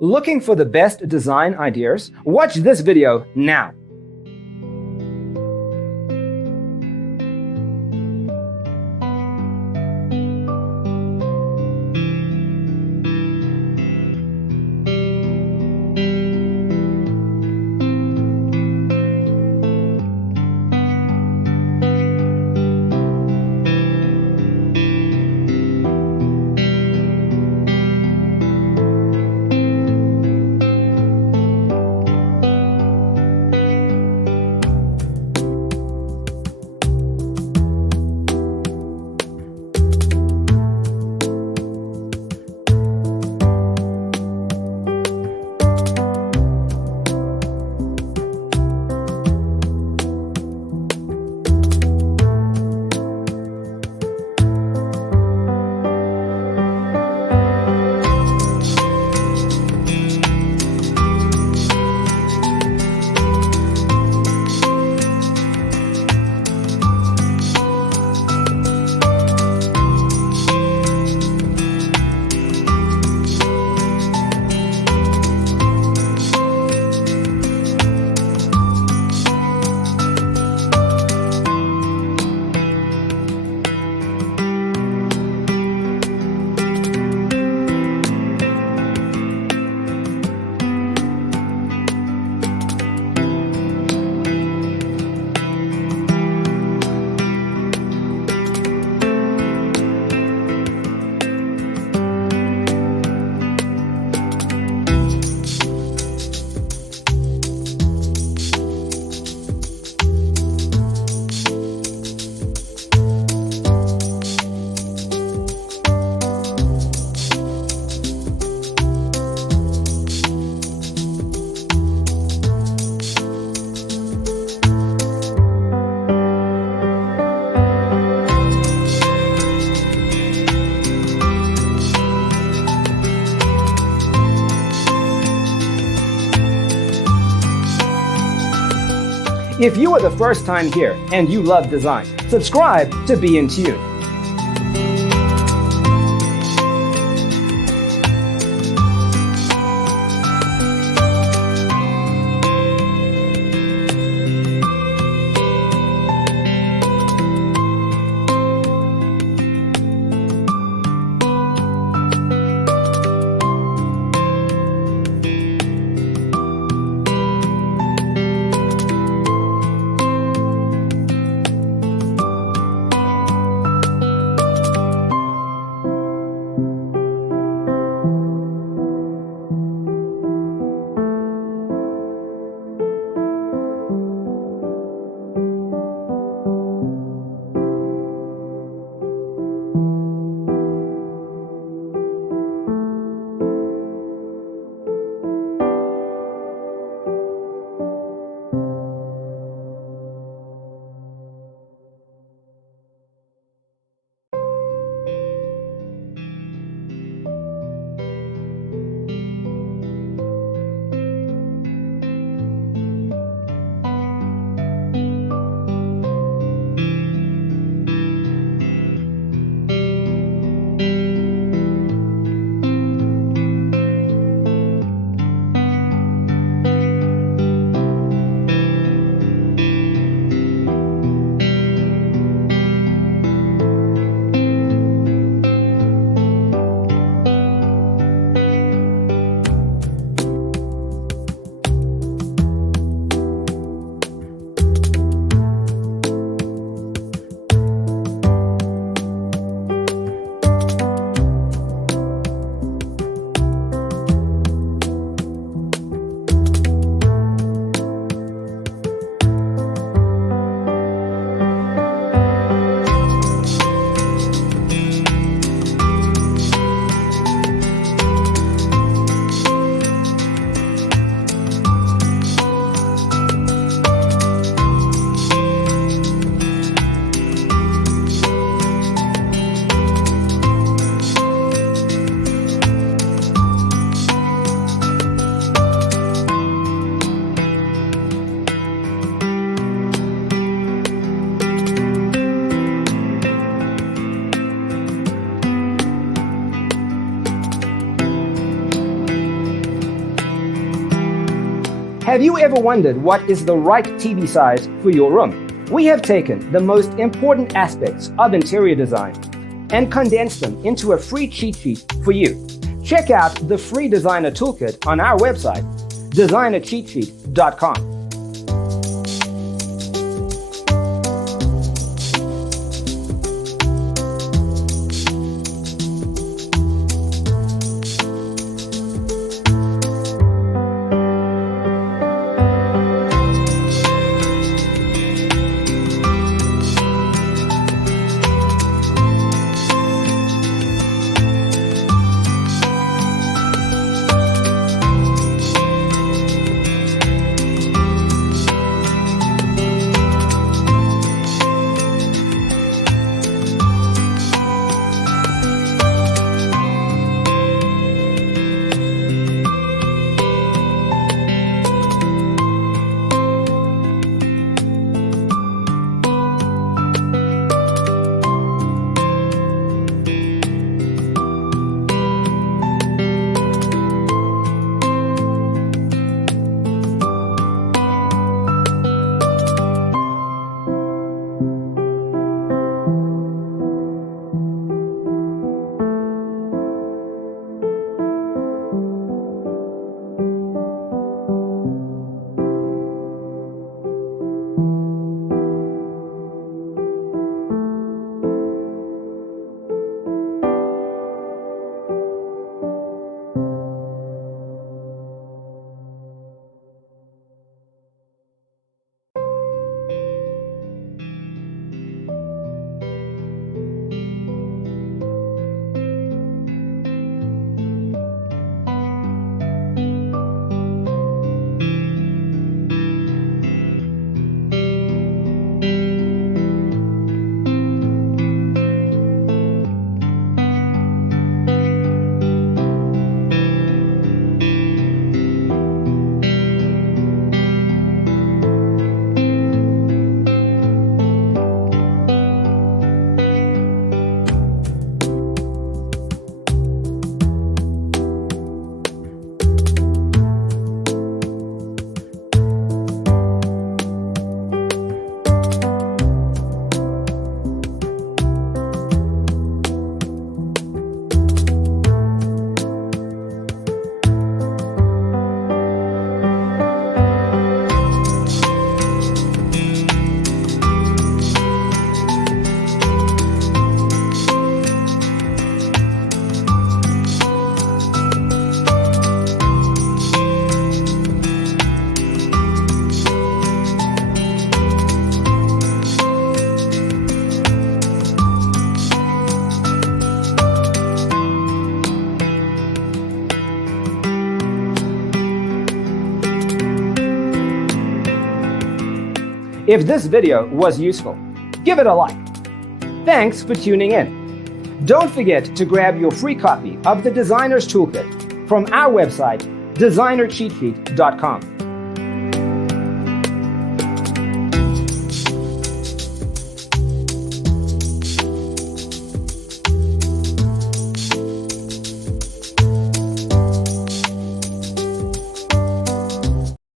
Looking for the best design ideas? Watch this video now. If you are the first time here and you love design, subscribe to be in tune. Have you ever wondered what is the right TV size for your room? We have taken the most important aspects of interior design and condensed them into a free cheat sheet for you. Check out the free designer toolkit on our website, designercheatsheet.com. If this video was useful, give it a like. Thanks for tuning in. Don't forget to grab your free copy of the Designer's Toolkit from our website, designercheatsheet.com.